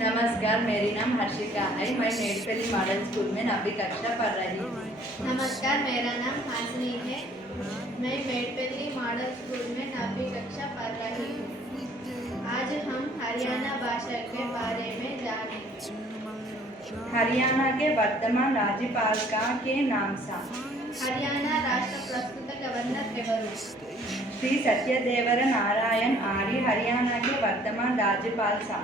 नमस्कार, मेरी नाम हर्षिका है। मैं मेडपल्ली मॉडल स्कूल में 9वीं कक्षा पढ़ रही हूँ। नमस्कार, मेरा नाम हासिनी है। मैं मेडपल्ली मॉडल स्कूल में 9वीं कक्षा पढ़ रही हूँ। आज हम हरियाणा भाषा के बारे में जानेंगे। हरियाणा के वर्तमान राज्यपाल के नाम सा। हरियाणा राष्ट्र प्रस्तुत गवर्नर एवं श्री सत्यदेवर नारायण आर्य हरियाणा के वर्तमान राज्यपाल सा।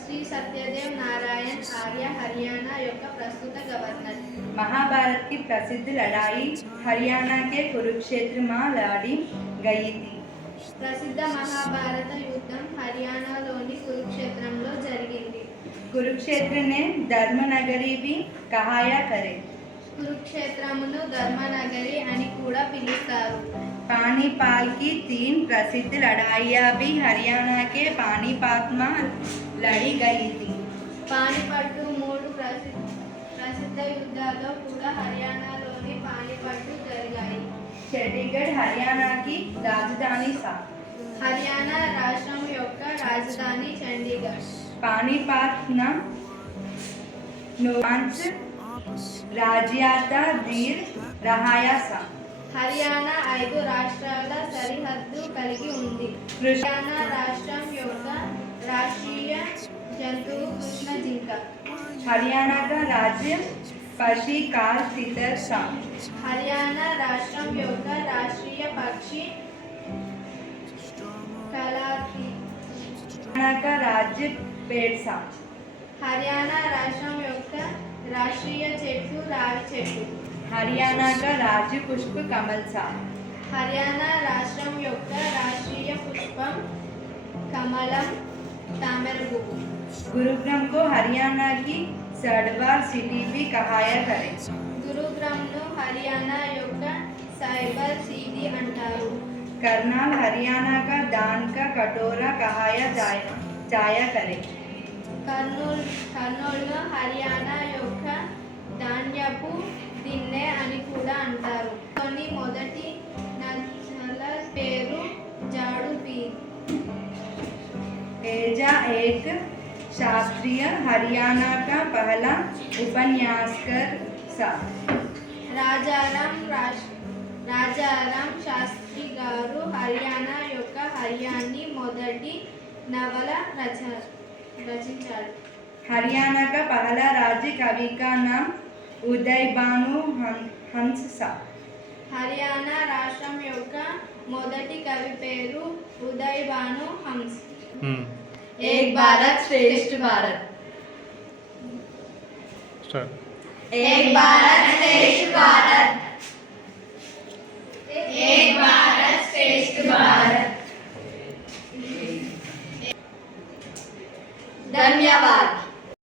श्री सत्यदेव नारायण आर्य हरियाणा యొక్క ప్రస్తుత గవర్నర్। महाभारत की प्रसिद्ध लड़ाई हरियाणा के कुरुक्षेत्र में लड़ी गई थी। ప్రసిద్ధ మహాభారత యుద్ధం హర్యానాలోని కురుక్షేత్రంలో జరిగింది। कुरुक्षेत्र ने धर्मनगरी भी कहाया करे। కురుక్షేత్రమును ధర్మనగరి అని కూడా పిలుస్తారు। पानीपत की 3 प्रसिद्ध लड़ाइयाँ भी हरियाणा के पानीपत में लड़ी गई थी। పానిపట్టు 3 ప్రసిద్ధ యుద్ధాల్లో కూడా హర్యానాలోని పానిపట్టు జరిగాయి। చండీగఢ్ హర్యానా की राजधानी सा। హర్యానా రాష్ట్రం యొక్క రాజధాని చండీగఢ్। पानीपत न नोमांच राज्याता धीर रहाया सा। హర్యానా 5 రాష్ట్రాల సరిహద్దు కలిగి ఉంది। హర్యానా రాష్ట్రం యొక్క రాష్ట్రీయ జంతువు కృష్ణ జింక। हरियाणा का राज्य पक्षी काल तितर सा। హర్యానా రాష్ట్రం యొక్క రాష్ట్రీయ పక్షి కలాతి। हरियाणा का राज्य पेड़ सा। హర్యానా రాష్ట్రం యొక్క రాష్ట్రీయ చెట్టు రావి చెట్టు। हरियाणा का राज्य पुष्प कमल सा। హర్యానా రాష్ట్రం యొక్క రాష్ట్రీయ పుష్పం కమలం తామర పువ్వు। गुरुग्राम को हरियाणा की सड़वार सिटी भी कहाया करे। గురుగ్రామ్ను హర్యానా యొక్క సైబర్ సిటీ అంటారు। करनाल हरियाणा का दान का कटोरा कहाया जाया करे। కర్నూలును హర్యానా యొక్క ధాన్యపు దిన్నె అని కూడా అంటారు। కొన్ని మొదటి నచ్చల పేరు జాడు పీర్। एजा एक शास्त्रीय हरियाणा का पहला उपन्यासकार सा। రాజారాం శాస్త్రి గారు హర్యానా యొక్క హర్యానీ మొదటి నవల రచించాడు। हरियाणा का पहला राज्य कवि का नाम उदय भानु हंस सा। హర్యానా రాష్ట్రం యొక్క మొదటి కవి పేరు ఉదయ్ భాను హంస్। एक भारत श्रेष्ठ भारत। स्टार्ट। एक भारत श्रेष्ठ भारत।